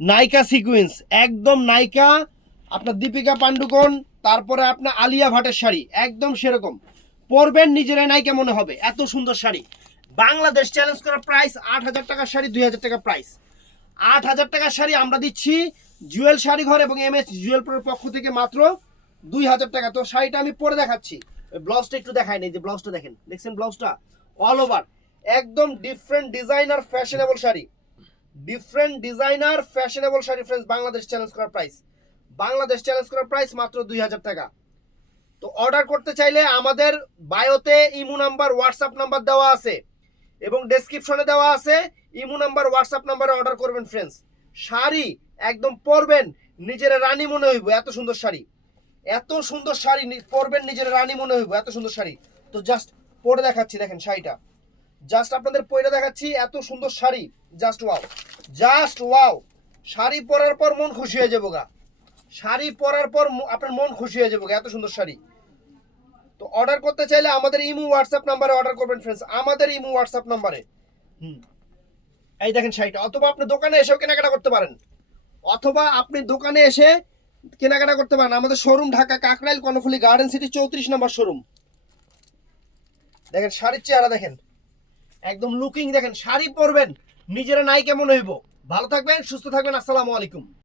নাইকা sequence, একদম নাইকা আপনার দীপিকা পান্ডুকোন, তারপরে আপনার আলিয়া ভাটের শাড়ি, একদম সেরকম। পরবেন নিজেরাই নাইকা মনে হবে, এত সুন্দর শাড়ি। বাংলাদেশ চ্যালেঞ্জ করা প্রাইস আট হাজার টাকার শাড়ি, দুই হাজার টাকা প্রাইস আট হাজার টাকার শাড়ি আমরা দিচ্ছি জুয়েল শাড়ি ঘর এবং এম এস জুয়েল পক্ষ থেকে মাত্র দুই হাজার টাকা। তো শাড়িটা আমি পরে দেখাচ্ছি। ব্লাউজটা একটু দেখাই নেই, যে ব্লাউজটা দেখেন। দেখছেন ব্লাউজটা অল ওভার একদম different designer fashionable sari. Different designer fashionable sari friends Bangladesh challenge করার প্রাইস বাংলাদেশ চ্যালেঞ্জ করার প্রাইস মাত্র দুই হাজার টাকা। তো অর্ডার করতে চাইলে আমাদের বায়োতে ইমো নাম্বার হোয়াটসঅ্যাপ নাম্বার দেওয়া আছে এবং ডেসক্রিপশনে দেওয়া আছে। ইমো নাম্বার হোয়াটসঅ্যাপ নাম্বারে অর্ডার করবেন ফ্রেন্ডস শাড়ি একদম পরবেন, নিজের রানী মনে হইব, এত সুন্দর শাড়ি। এত সুন্দর শাড়ি পরবেন, নিজের রানী মনে হইব, এত সুন্দর শাড়ি। তো জাস্ট পরে দেখাচ্ছি, দেখেন শাড়িটা। জাস্ট আপনাদের পরে দেখাচ্ছি, এত সুন্দর sari. Just wow just wow sari পরার পর মন খুশি হয়ে যাব গা। শাড়ি পরার পর আপনার মন খুশি হয়ে যাব এত সুন্দর শাড়ি। তো অর্ডার করতে চাইলে আমাদের ইমো হোয়াটসঅ্যাপ নাম্বারে অর্ডার করবেন ফ্রেন্ডস আমাদের ইমো হোয়াটসঅ্যাপ নাম্বারে হুম। এই দেখেন শাড়িটা। অথবা আপনি দোকানে এসেও কেনাকাটা করতে পারেন। অথবা আপনি দোকানে এসে কেনাকাটা করতে পারেন। আমাদের showroom Dhaka Kakrail Karnaphuli garden city চৌত্রিশ নম্বর শোরুম দেখেন, শাড়ির চেহারা দেখেন। একদম লুকিং দেখেন, শাড়ি পরবেন, নিজেরা নাই কেমন হইব। ভালো থাকবেন, সুস্থ থাকবেন, আসসালামু আলাইকুম।